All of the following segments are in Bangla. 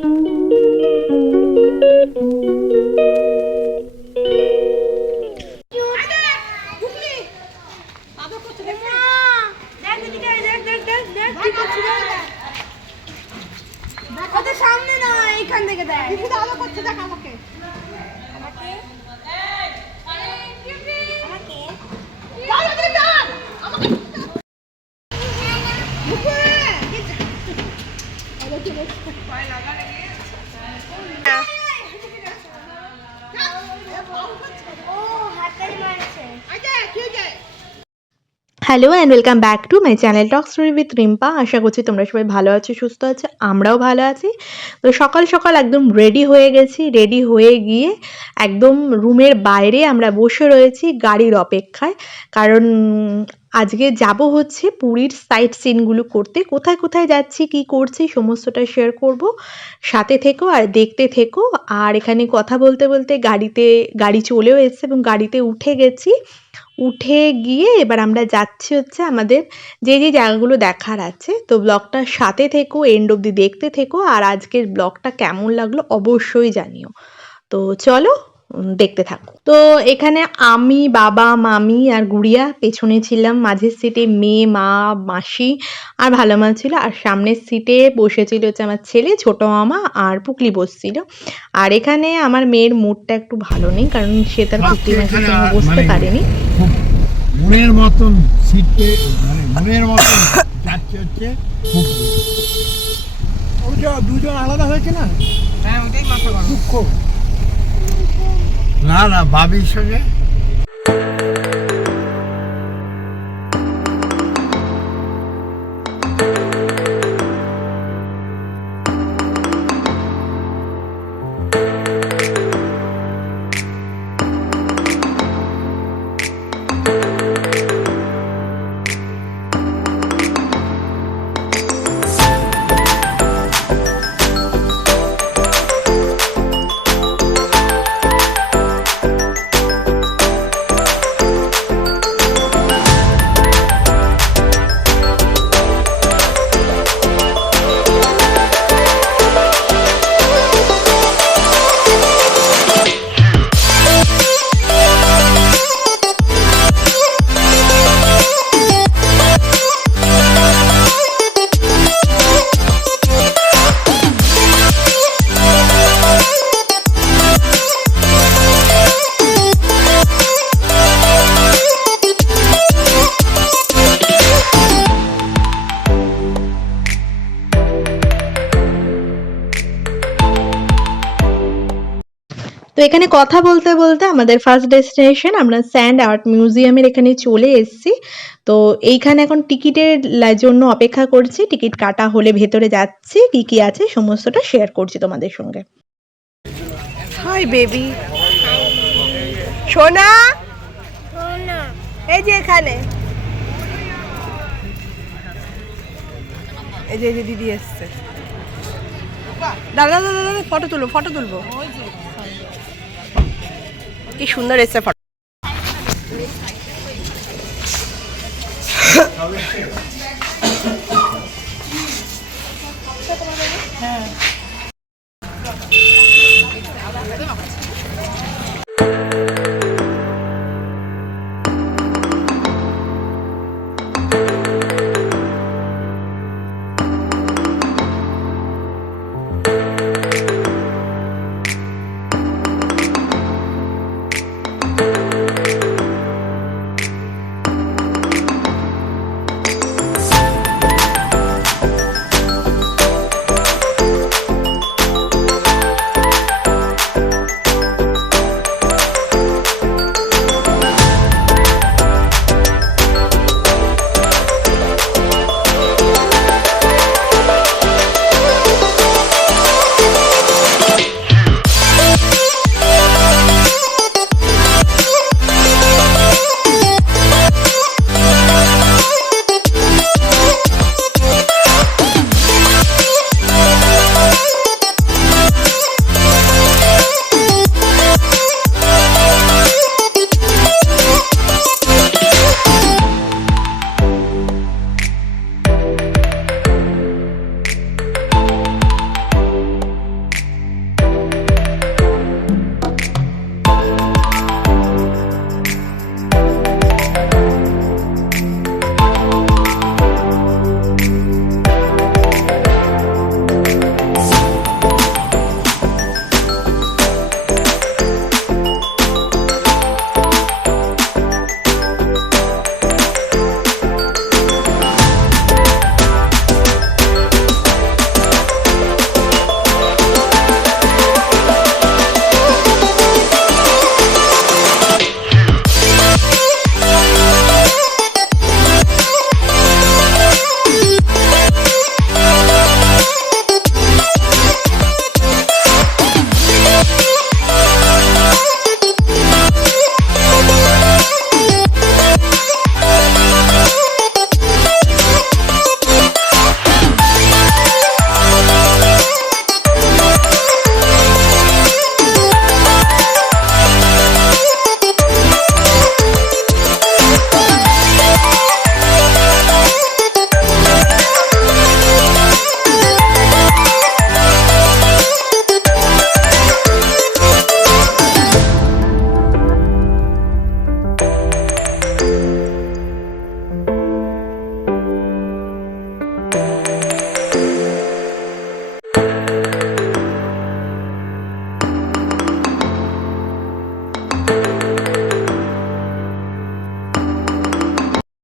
Thank you. Hello and welcome back to my channel talk story with Rimpa আশা করছি তোমরা সবাই ভালো আছো, সুস্থ আছো, আমরাও ভালো আছি। তো সকাল সকাল একদম রেডি হয়ে গেছি রেডি হয়ে গিয়ে একদম রুমের বাইরে আমরা বসে রয়েছি গাড়ির অপেক্ষায়। কারণ আজকে যাব হচ্ছে পুরীর সাইট সিনগুলো করতে। কোথায় কোথায় যাচ্ছি, কি করছি, সমস্তটা শেয়ার করব। সাথে থেকো আর দেখতে থেকো। আর এখানে কথা বলতে বলতে গাড়িতে, গাড়ি চলেও এসেছে এবং গাড়িতে উঠে গেছি। উঠে গিয়ে এবার আমরা যাচ্ছি হচ্ছে আমাদের যে যে জায়গাগুলো দেখার আছে। তো ব্লগটার সাথে থেকো এন্ড অব্দি দেখতে থেকো। আর আজকের ব্লগটা কেমন লাগল অবশ্যই জানিও। তো চলো দেখতে থাকো। তো এখানে আমি বাবা মামি আর গুড়িয়া পেছনে ছিলাম। মাঝের সিটে মেয়ে মা মাসি আর ভালো মা ছিল। আর সামনের সিটে বসেছিল হচ্ছে আমার ছেলে ছোট মামা আর পুকলি বসছিল। আর এখানে আমার মেয়ের মুডটা একটু ভালো নেই কারণ সে তার পুকলি মাসির সঙ্গে বসতে মানে- পারেনি। মনের মতন সিটে মানে মনের মতন যাচ্ছে হচ্ছে খুব ওই যে দুজন আলাদা হয়েছে না? হ্যাঁ ওটাই মাথা দুঃখ। না না বাবির সঙ্গে তো এখানে কথা বলতে বলতে আমাদের ফার্স্ট ডেস্টিনেশন আমরা স্যান্ড আর্ট মিউজিয়ামের এখানে চলে এসেছি। তো এইখানে এখন টিকিটের জন্য অপেক্ষা করছি। টিকিট কাটা হলে ভেতরে যাচ্ছি কি কি আছে সমস্তটা শেয়ার করছি তোমাদের সঙ্গে। হাই বেবি সোনা? এই যে এখানে। এই যে এই যে দিদি এসছে। দাদা দাদা দাদা ফটো তুলবো ফটো তুলবো। কি সুন্দর এসে ফটো।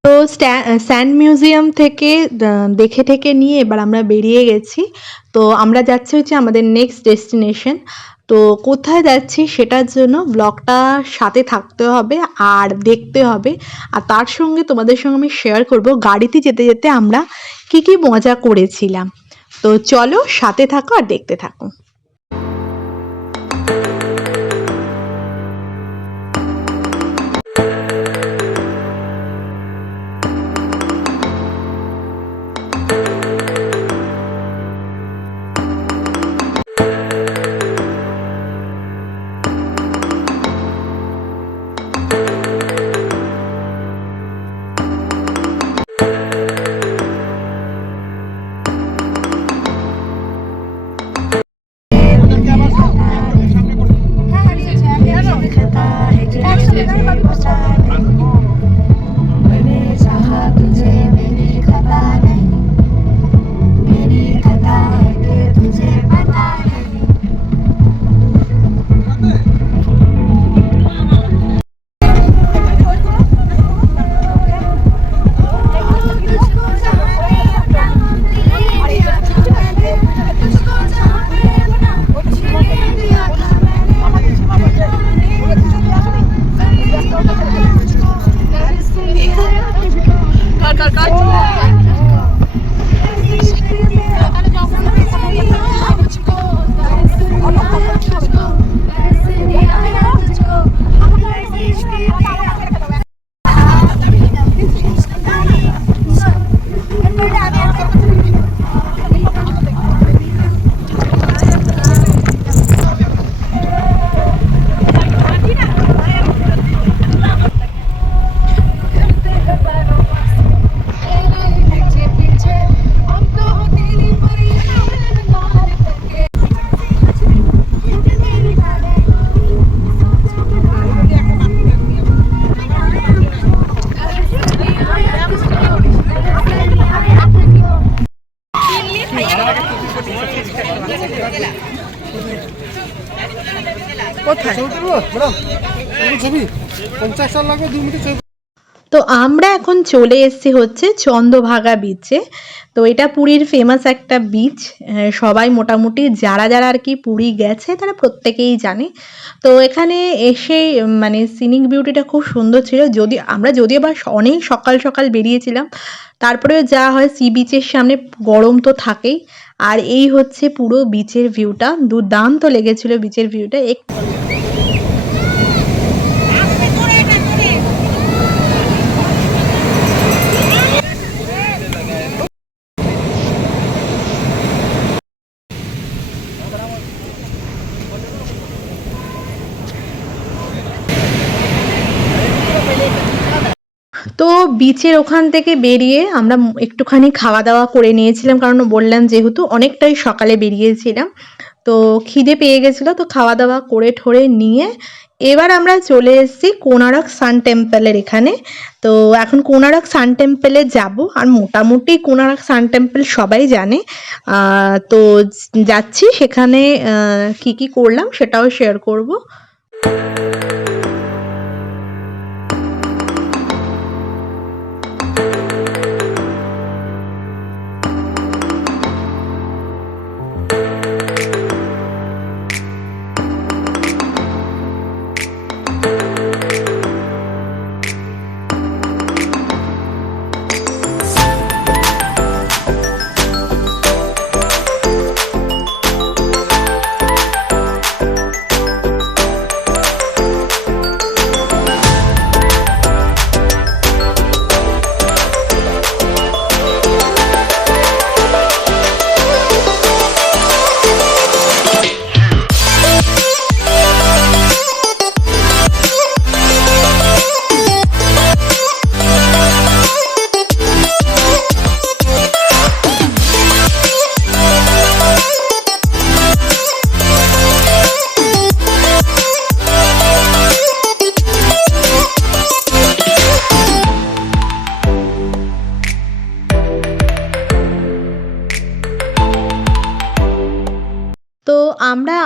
তো স্যান্ড মিউজিয়াম থেকে দেখে থেকে নিয়ে এবার আমরা বেরিয়ে গেছি। তো আমরা যাচ্ছি হচ্ছে আমাদের নেক্সট ডেস্টিনেশন তো কোথায় যাচ্ছি সেটার জন্য ব্লগটা সাথে থাকতে হবে আর দেখতে হবে। আর তার সঙ্গে তোমাদের সঙ্গে আমি শেয়ার করব গাড়িতে যেতে যেতে আমরা কি কি মজা করেছিলাম। তো চলো সাথে থাকো আর দেখতে থাকো। কোথায়? ছবি পঞ্চাশ টাকা লাগবে দু মিনিট ছবি। তো আমরা এখন চলে এসেছি হচ্ছে চন্দ্রভাগা বিচে তো এটা পুরীর ফেমাস একটা বিচ সবাই মোটামুটি যারা যারা আর কি পুরী গেছে তারা প্রত্যেকেই জানে। তো এখানে এসে মানে সিনিক বিউটিটা খুব সুন্দর ছিল। যদি, আমরা যদিও বা অনেক সকাল সকাল বেরিয়েছিলাম, তারপরেও যা হয় সি বিচের সামনে গরম তো থাকেই। আর এই হচ্ছে পুরো বিচের ভিউটা দুর্দান্ত লেগেছিল বিচের ভিউটা এক বিচের ওখান থেকে বেরিয়ে আমরা একটুখানি খাওয়া দাওয়া করে নিয়েছিলাম। কারণ বললাম যেহেতু অনেকটাই সকালে বেরিয়েছিলাম। তো খিদে পেয়ে গেছিল, তো খাওয়া দাওয়া করে ঠোরে নিয়ে এবার আমরা চলে এসেছি কোনারক সান টেম্পলের এখানে। তো এখন কোনারক সান টেম্পলে যাব। আর মোটামুটি কোনারক সান টেম্পল সবাই জানে। তো যাচ্ছি সেখানে কি কি করলাম সেটাও শেয়ার করব।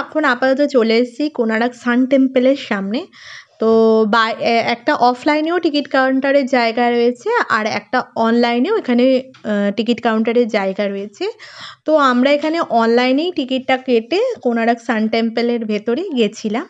এখন আপাতত চলে এসেছি কোনারক সান টেম্পেলের সামনে। তো বা একটা অফলাইনেও টিকিট কাউন্টারের জায়গা রয়েছে আর একটা অনলাইনেও এখানে টিকিট কাউন্টারের জায়গা রয়েছে। তো আমরা এখানে অনলাইনেই টিকিটটা কেটে কোনারক সান টেম্পলের ভেতরে গেছিলাম।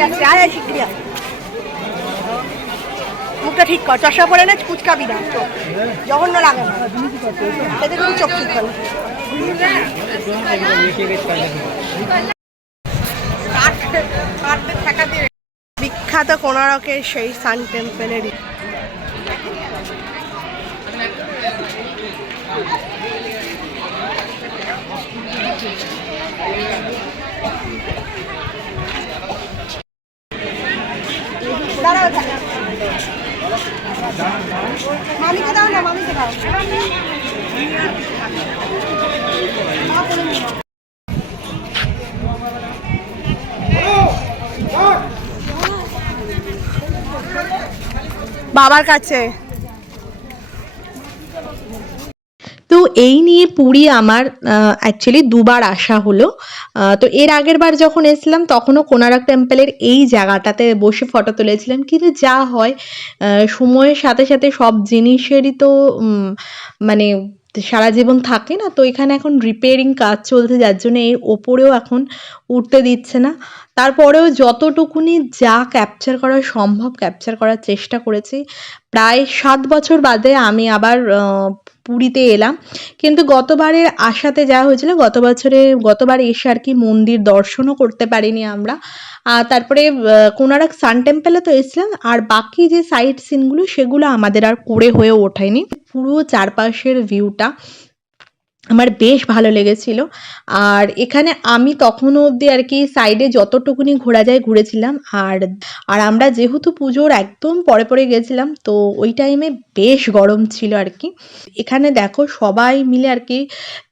ছবি আসছে আয় আয় শিগগিরি আয়। মুখটা ঠিক কর চশমা পরে না কুচকাবি না চোখ। জঘন্য লাগে না এতে তুমি চোখ ঠিক করো। বিখ্যাত কোনারকের সেই সান টেম্পলের দাঁড়াও। মামিকে দাও না মামিকে দাও বাবার কাছে তো এই নিয়ে পুরী আমার অ্যাকচুয়ালি দুবার আসা হলো। তো এর আগের বার যখন এসেছিলাম, তখনও কোনারক টেম্পলের এই জায়গাটাতে বসে ফটো তুলেছিলাম। কিন্তু যা হয় সময়ের সাথে সাথে সব জিনিসেরই তো মানে সারা জীবন থাকে না। তো এখানে এখন রিপেয়ারিং কাজ চলছে, যার জন্য এর ওপরেও এখন উঠতে দিচ্ছে না। তারপরেও যতটুকুনি যা ক্যাপচার করা সম্ভব ক্যাপচার করার চেষ্টা করেছি। প্রায় সাত বছর বাদে আমি আবার পুরীতে এলাম। কিন্তু গতবারের আশাতে যা হয়েছিল গত বছরে গতবার এসে আর কি মন্দির দর্শনও করতে পারিনি আমরা। আর তারপরে কোনারক সান টেম্পেলে তো এসেছিলাম, আর বাকি যে সাইট সিনগুলো সেগুলো আমাদের আর করে হয়ে ওঠেনি। পুরো চারপাশের ভিউটা আমার বেশ ভালো লেগেছিল। আর এখানে আমি তখনও অবধি আর কি সাইডে যতটুকুনি ঘোরা যায় ঘুরেছিলাম। আর আর আমরা যেহেতু পুজোর একদম পরে পরে গেছিলাম, তো ওই টাইমে বেশ গরম ছিল আর কি। এখানে দেখো সবাই মিলে আর কি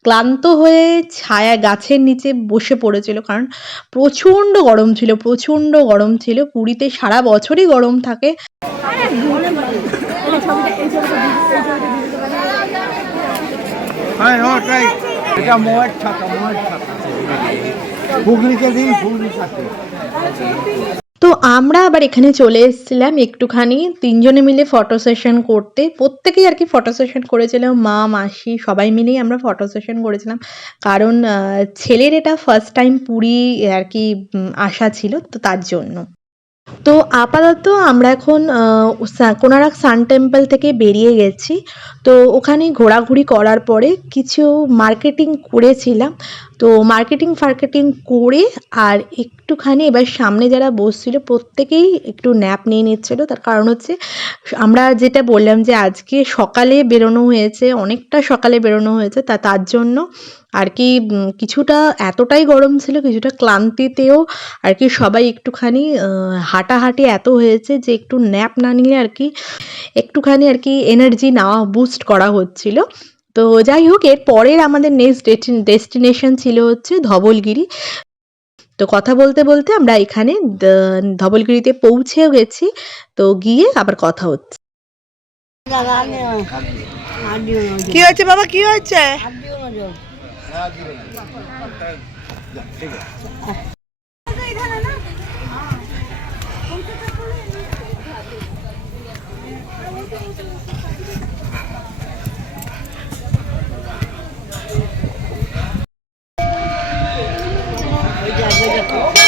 ক্লান্ত হয়ে ছায়া গাছের নিচে বসে পড়েছিল। কারণ প্রচণ্ড গরম ছিল, প্রচণ্ড গরম ছিল। পুরীতে সারা বছরই গরম থাকে। হ্যাঁ ওটাই এটা মোয়ের ছাতা মোয়ের ছাতা। হুগলিকে দিই হুগলি ছাতা। তো আমরা আবার এখানে চলে এসেছিলাম একটুখানি তিনজনে মিলে ফটো সেশন করতে। প্রত্যেকেই আর কি ফটো সেশন করেছিলাম মা মাসি সবাই মিলেই আমরা ফটো সেশন করেছিলাম। কারণ ছেলের এটা ফার্স্ট টাইম পুরী আর কি আসা ছিল তো তার জন্য। তো আপাতত আমরা এখন কোনারাক সান টেম্পল থেকে বেরিয়ে গেছি। তো ওখানে ঘোরাঘুরি করার পরে কিছু মার্কেটিং করেছিলাম। তো মার্কেটিং ফার্কেটিং করে আর একটুখানি এবার সামনে যারা বসছিল প্রত্যেকেই একটু ন্যাপ নিয়ে নিচ্ছিল। তার কারণ হচ্ছে, আমরা যেটা বললাম যে আজকে সকালে বেরোনো হয়েছে, অনেকটা সকালে বেরোনো হয়েছে, তা তার জন্য আর কি কিছুটা এতটাই গরম ছিল, কিছুটা ক্লান্তিতেও আর কি সবাই একটুখানি হাঁটাহাঁটি এত হয়েছে যে একটু ন্যাপ না নিলে আর কি, একটুখানি আর কি এনার্জি নেওয়া বুস্ট করা হচ্ছিল। তো যাই হোক এর পরের আমাদের নেক্সট ডেস্টিনেশন ছিল হচ্ছে ধবলগিরি। তো কথা বলতে বলতে আমরা এখানে ধবলগিরিতে পৌঁছেও গেছি। তো গিয়ে আবার কথা হচ্ছে। কি হয়েছে বাবা? কি হয়েছে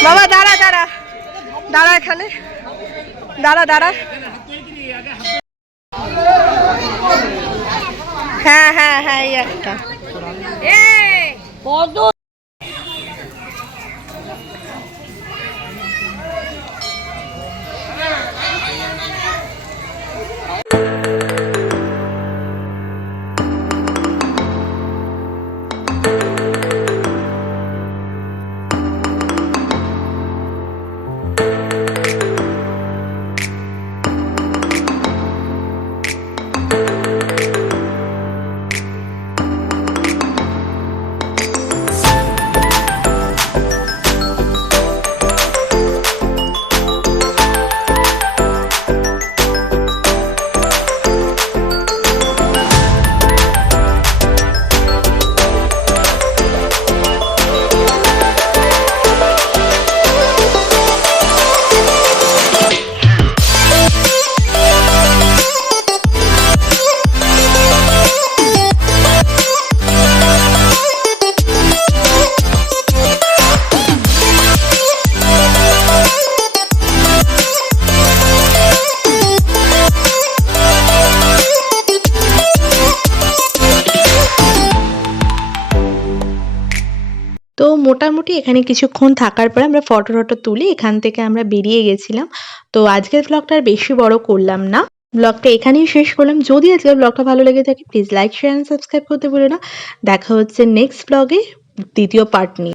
বাবা দাঁড়া দাঁড়া দাঁড়া এখানে। দাঁড়া দাঁড়া। হ্যাঁ হ্যাঁ হ্যাঁ এই একটা। এখানে কিছুক্ষণ থাকার পরে আমরা ফটো টটো তুলি এখান থেকে আমরা বেরিয়ে গেছিলাম। তো আজকের ব্লগটা আর বেশি বড় করলাম না। ব্লগটা এখানেই শেষ করলাম। যদি আজকের ব্লগটা ভালো লেগে থাকে please like share and subscribe করতে ভুলো না। দেখা হচ্ছে নেক্সট ব্লগে দ্বিতীয় পার্ট নিয়ে।